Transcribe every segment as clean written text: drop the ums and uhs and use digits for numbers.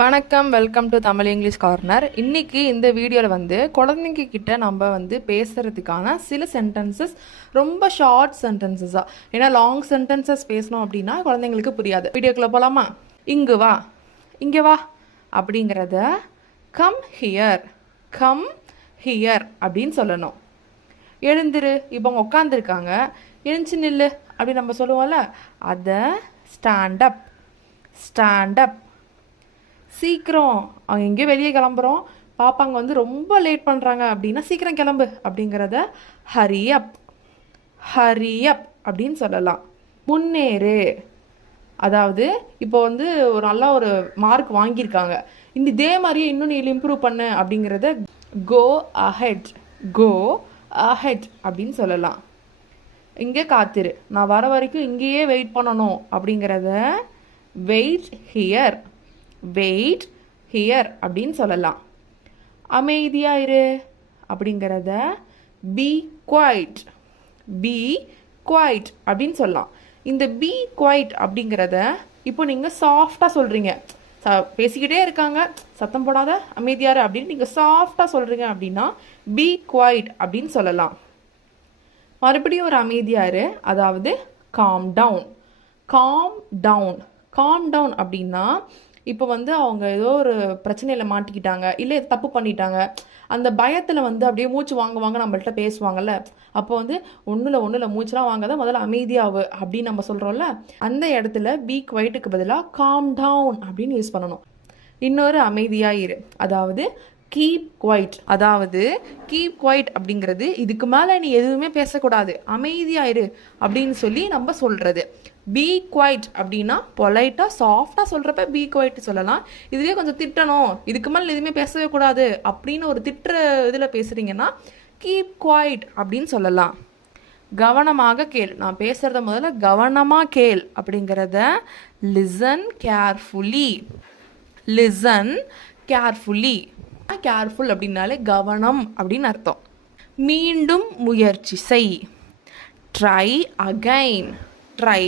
வணக்கம், welcome to Tamil English corner. இன்றைக்கி இந்த வீடியோவில் குழந்தைங்க கிட்ட நம்ம பேசுகிறதுக்கான சில சென்டென்சஸ், ரொம்ப ஷார்ட் சென்டென்சஸாக. ஏன்னா லாங் சென்டென்சஸ் பேசணும் அப்படின்னா குழந்தைங்களுக்கு புரியாது. வீடியோக்குள்ளே போகலாமா? இங்கு வா, இங்கே வா அப்படிங்கிறத கம் ஹியர், கம் ஹியர் அப்படின்னு சொல்லணும். எழுந்திரு, இப்போ அவங்க உட்காந்துருக்காங்க, எழுந்துச்சு நில்லு அப்படின்னு நம்ம சொல்லுவோம்ல, அதை ஸ்டாண்டப், ஸ்டாண்டப். சீக்கிரம், அவங்க எங்கேயோ வெளியே கிளம்புறோம், பாப்பாங்க ரொம்ப லேட் பண்ணுறாங்க அப்படின்னா சீக்கிரம் கிளம்பு அப்படிங்கிறத ஹரி அப், ஹரி அப் அப்படின்னு சொல்லலாம். முன்னேறு, அதாவது இப்போ ஒரு நல்லா ஒரு மார்க் வாங்கியிருக்காங்க, இதே மாதிரியே இன்னும் நீ இம்ப்ரூவ் பண்ணு அப்படிங்கிறத கோ அஹெட், கோ அஹெட் அப்படின்னு சொல்லலாம். இங்கே காத்திரு, நான் வர வரைக்கும் இங்கேயே வெயிட் பண்ணணும் அப்படிங்கிறத வெயிட் ஹியர், வெயிட் ஹியர் அப்படின்னு சொல்லலாம். அமைதியாக இரு அப்படிங்கிறத பி குவைட், பி குவைட் அப்படின்னு சொல்லலாம். இந்த பி குவைட் அப்படிங்கிறத இப்போ நீங்கள் சாஃப்டாக சொல்கிறீங்க, பேசிக்கிட்டே இருக்காங்க, சத்தம் போடாத, அமைதியாரு அப்படின்னு நீங்கள் சாஃப்டாக சொல்கிறீங்க அப்படின்னா பி குவைட் அப்படின்னு சொல்லலாம். மறுபடியும் ஒரு அமைதியாரு, அதாவது calm down, calm down. Calm down அப்படின்னா இப்போ அவங்க ஏதோ ஒரு பிரச்சனையில் மாட்டிக்கிட்டாங்க, இல்லை தப்பு பண்ணிட்டாங்க, அந்த பயத்தில் அப்படியே மூச்சு வாங்குவாங்க, நம்மள்ட்ட பேசுவாங்கல்ல, அப்போ ஒன்றும் மூச்சுலாம் வாங்காத, முதல்ல அமைதியாகு அப்படின்னு நம்ம சொல்கிறோம்ல, அந்த இடத்துல பி குவைட்டுக்கு பதிலாக காம் டவுன் அப்படின்னு யூஸ் பண்ணணும். இன்னொரு அமைதியாக இரு, அதாவது கீப் குவைட், அதாவது கீப் குவைட் அப்படிங்கிறது இதுக்கு மேலே நீ எதுவுமே பேசக்கூடாது, அமைதியாயிரு அப்படின்னு சொல்லி நம்ம சொல்கிறது. பி குவைட் அப்படின்னா பொலைட்டாக சாஃப்டாக சொல்கிறப்ப பி குவைட் சொல்லலாம். இதுவே கொஞ்சம் திட்டணும், இதுக்கு மேலே எதுவுமே பேசவே கூடாது அப்படின்னு ஒரு திட்டுற இதில் பேசுகிறீங்கன்னா கீப் குவைட் அப்படின்னு சொல்லலாம். கவனமாக கேள், நான் பேசுகிறத முதல்ல கவனமாக கேள் அப்படிங்கிறத listen carefully, listen carefully. Careful அப்படின்னாலே கவனம் அப்படின்னு அர்த்தம். மீண்டும் முயற்சி செய், try again, try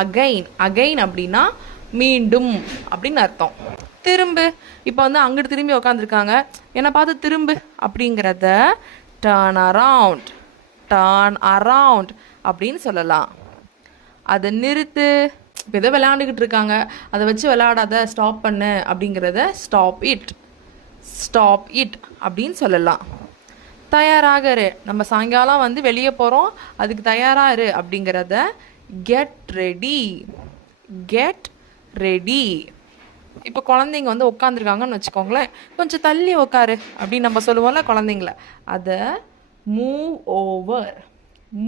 again. Again அப்படின்னா மீண்டும் அப்படின்னு அர்த்தம். திரும்பு, இப்போ அங்கிட்டு திரும்பி உக்காந்துருக்காங்க, என்னை பார்த்து திரும்பு அப்படிங்கிறத டர்ன் அரவுண்ட், டர்ன் அரவுண்ட் அப்படின்னு சொல்லலாம். அதை நிறுத்து, இப்போ எதோ விளையாண்டுக்கிட்டு இருக்காங்க, அதை வச்சு விளையாடாத, ஸ்டாப் பண்ணு அப்படிங்கிறத ஸ்டாப் இட், ஸ்டாப் இட் அப்படின்னு சொல்லலாம். தயாராக இரு, நம்ம சாயங்காலம் வெளியே போகிறோம், அதுக்கு தயாராக இரு அப்படிங்கிறத கெட் ரெடி, கெட் ரெடி. இப்போ குழந்தைங்க உட்காந்துருக்காங்கன்னு வச்சுக்கோங்களேன், கொஞ்சம் தள்ளி உட்காரு அப்படின்னு நம்ம சொல்லுவோம்ல குழந்தைங்கள, அதை move over,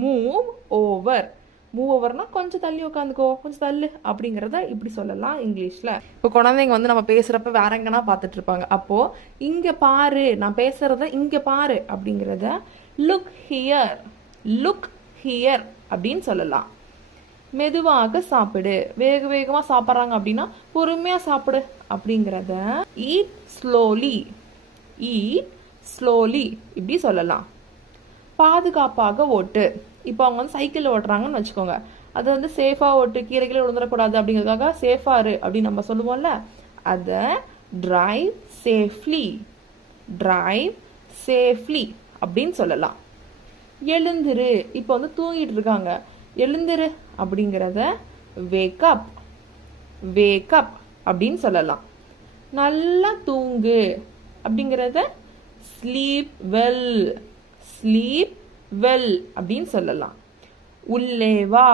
move over. Move ஓவர்னா கொஞ்சம் தள்ளி உட்காந்துக்கோ, கொஞ்சம் தள்ளு அப்படிங்கிறத இப்படி சொல்லலாம் இங்கிலீஷில். இப்போ குழந்தைங்க நம்ம பேசுகிறப்ப வேற எங்கன்னா பார்த்துட்டு இருப்பாங்க, அப்போது இங்கே பாரு, நான் பேசுகிறத இங்கே பாரு அப்படிங்கிறத லுக் ஹியர், லுக் ஹியர் அப்படின்னு சொல்லலாம். மெதுவாக சாப்பிடு, வேக வேகமாக சாப்பிட்றாங்க அப்படின்னா பொறுமையாக சாப்பிடு அப்படிங்கிறத ஈட் ஸ்லோலி, ஈட் ஸ்லோலி இப்படி சொல்லலாம். பாதுகாப்பாக ஓட்டு, இப்போ அவங்க சைக்கிள் ஓட்டுறாங்கன்னு வச்சுக்கோங்க, அது சேஃபாக ஓட்டு, கீரைகளே விழுந்துடக்கூடாது அப்படிங்கிறதுக்காக சேஃபாரு அப்படின்னு நம்ம சொல்லுவோம்ல, அதை டிரைவ் சேஃப்லி, டிரைவ் சேஃப்லி அப்படின்னு சொல்லலாம். எழுந்திரு, இப்போ தூங்கிட்டு இருக்காங்க, எழுந்திரு அப்படிங்கிறத வேக்கப், வேக்கப் அப்படின்னு சொல்லலாம். நல்லா தூங்கு அப்படிங்கிறத ஸ்லீப் வெல், ஸ்லீப் வெல் அப்படின்னு சொல்லலாம். உள்ளே வா,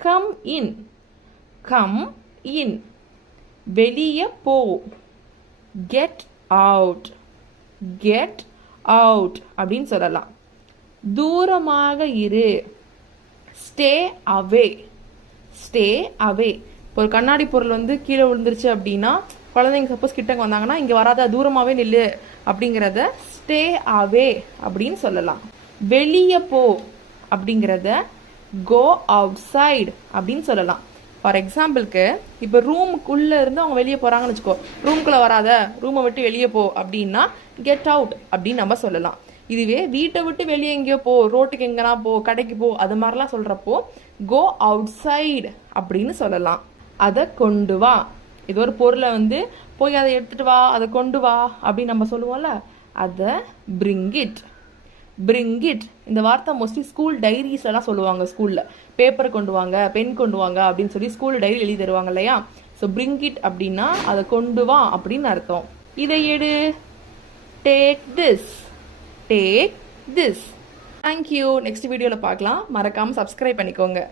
கம் இன், கம் இன். வெளியே போ, கெட் அவுட், கெட் அவுட் அப்படின்னு சொல்லலாம். தூரமாக இரு, ஸ்டே அவே, ஸ்டே அவே. இப்போ ஒரு கண்ணாடி பொருள் கீழே விழுந்துருச்சு அப்படின்னா குழந்தைங்க சப்போஸ் கிட்டங்க வந்தாங்கன்னா இங்கே வராத, தூரமாகவே நில்லு அப்படிங்கிறத ஸ்டே அவே அப்படின்னு சொல்லலாம். வெளியே போ அப்படிங்கிறத கோ அவுட் சைடு அப்படின்னு சொல்லலாம். ஃபார் எக்ஸாம்பிளுக்கு இப்போ ரூமுக்குள்ளே இருந்து அவங்க வெளியே போகிறாங்கன்னு வச்சுக்கோ, ரூமுக்குள்ளே வராத, ரூமை விட்டு வெளியே போ அப்படின்னா கெட் அவுட் அப்படின்னு நம்ம சொல்லலாம். இதுவே வீட்டை விட்டு வெளியே எங்கேயோ போ, ரோட்டுக்கு எங்கன்னா போ, கடைக்கு போ, அது மாதிரிலாம் சொல்கிறப்போ கோ அவுட் சைடு அப்படின்னு சொல்லலாம். அதை கொண்டு வா, ஏதோ ஒரு பொருளை வந்து போய் அதை எடுத்துட்டு வா, அதை கொண்டு வா அப்படின்னு நம்ம சொல்லுவோம்ல, அதை bring it. bring it இந்த வார்த்தை மோஸ்ட்லி ஸ்கூல் டைரிஸ்லாம் சொல்லுவாங்க. ஸ்கூலில் பேப்பர் கொண்டு வாங்க, பென் கொண்டு வாங்க அப்படின்னு சொல்லி ஸ்கூல் டைரி எழுதி தருவாங்க இல்லையா. ஸோ bring it அப்படின்னா அதை கொண்டு வா அப்படின்னு அர்த்தம். இதை எடு, take this, take this. Thank you. Next வீடியோவில் பார்க்கலாம். மறக்காமல் சப்ஸ்கிரைப் பண்ணிக்கோங்க.